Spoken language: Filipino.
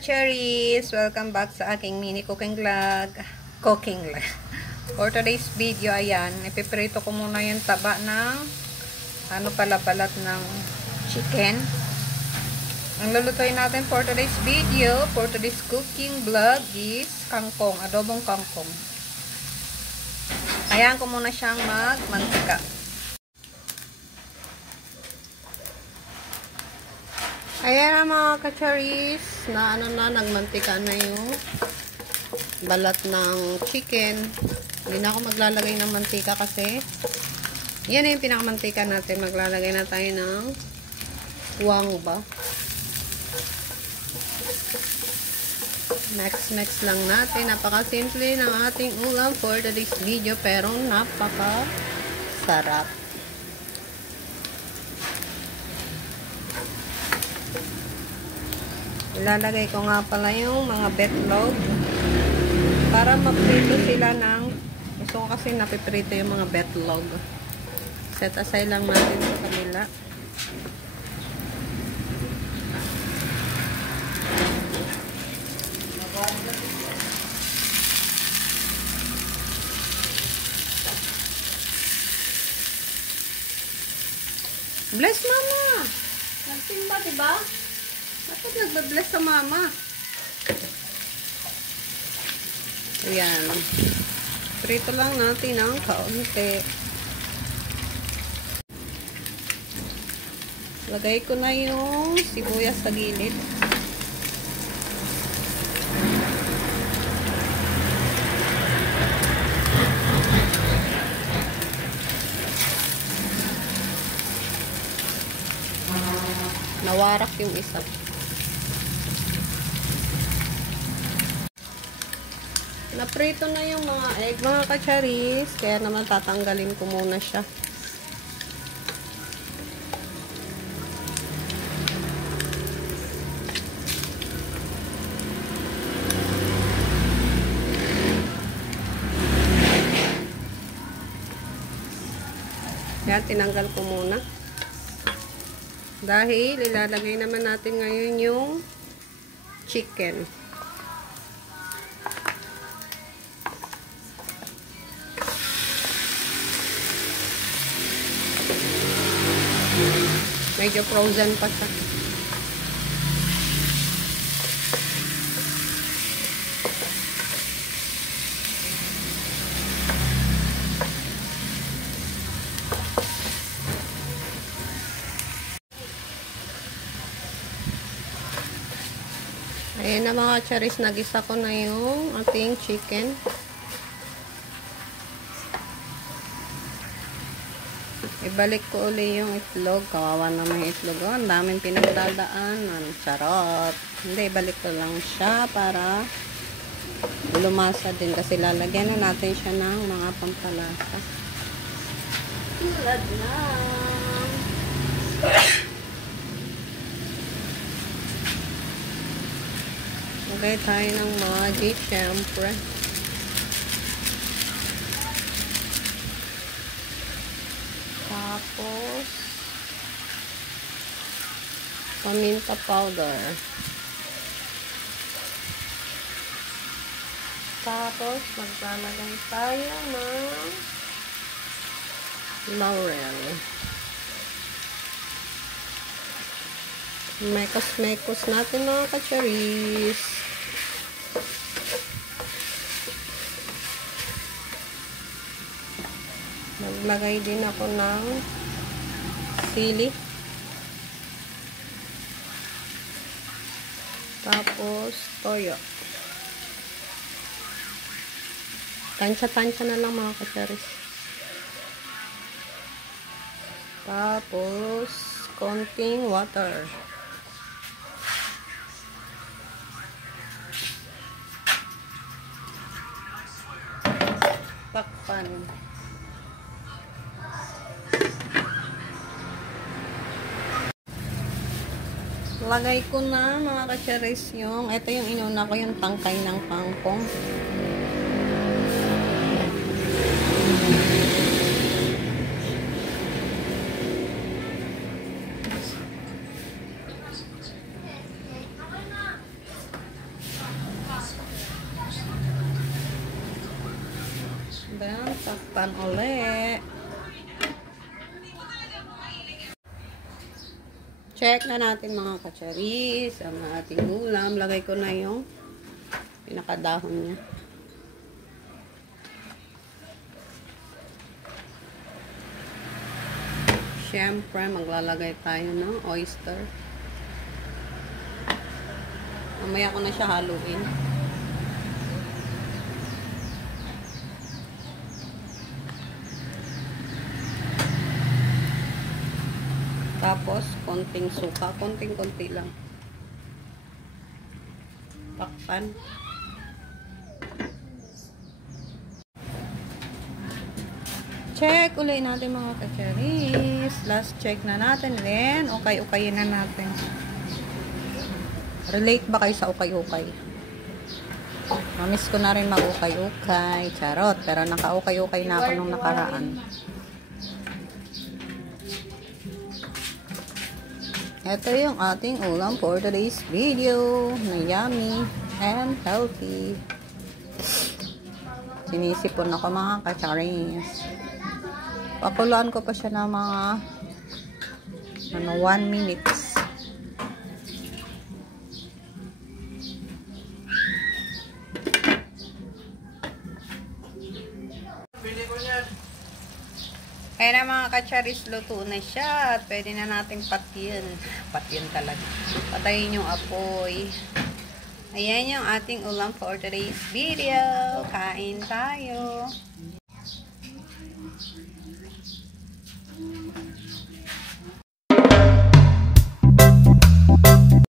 ka-cherries! Welcome back sa aking mini cooking vlog. For today's video, ayan, ipiprito ko muna yung taba ng balat ng chicken. Ang lulutuin natin for today's video, for today's cooking vlog is kangkong, adobong kangkong. Ayan ko muna siyang magmantika. Ayan na mga ka-cherries, na nagmantika na yung balat ng chicken. Hindi na ako maglalagay ng mantika kasi yan na yung pinakamantika natin. Maglalagay na tayo ng tuwang ba. Mix lang natin. Napaka-simple ng ating ulam for today's video pero napaka-sarap. Ilalagay ko nga pala yung mga betlog para maprito sila ng gusto ko kasi napiprito yung mga betlog. Set aside lang natin sa kabila. Bless mama! Nagsimba diba? Bakit nagbabless sa mama? Ayan. Prito lang natin ng kaunti. Lagay ko na yung sibuyas sa gilid. Nawarak yung isa. Naprito na yung mga egg, mga ka-cherries. Kaya naman tatanggalin ko muna siya. Yan, tinanggal ko muna. Dahil ilalagay naman natin ngayon yung chicken. Medyo frozen pa siya. Ayan na mga cherries, nagisa ko na yung ating chicken. Ibalik ko uli yung itlog. Kawawa naman yung itlog. Oh, ang daming pinagdadaanan. Charot. Hindi, ibalik ko lang siya para lumasa din. Kasi lalagyan na natin siya ng mga pampalasa. Tulad na. Lagay tayo ng magic, syempre. Tapos paminta powder. Tapos maglalagay tayo ng laurel. Mekos natin mga ka-cherries. Naglagay din ako ng sili. Tapos toyo. Tansya-tansya na lang mga ka-cherries. Tapos konting water. Takpan. Lagay ko na mga ka-cherries yung, ito yung inuna ko, yung tangkay ng kangkong. pan uli. Check na natin mga kacharis ang ating ulam. Lagay ko na yung pinakadahon niya. Siyempre, maglalagay tayo ng oyster. Mamaya ko na siya haluin. Tapos, konting suka. Konting-konti lang. Takpan. Check ulit natin mga kacharis. Last check na natin. Then, ukay-ukayin na natin. Relate ba kayo sa ukay-ukay? Mamiss ko na rin mag-ukay-ukay. Charot. Pero naka-ukay-ukay na ako nung nakaraan. Ito yung ating ulam for today's video. Na yummy and healthy. Sinisipon ako mga kacharis. Pakuluan ko pa siya ng mga 1 minutes. Kaya na mga kacharis, luto na siya at pwede na natin patyin. Patyin talaga. Patayin yung apoy. Ayan yung ating ulam for today's video. Kain tayo.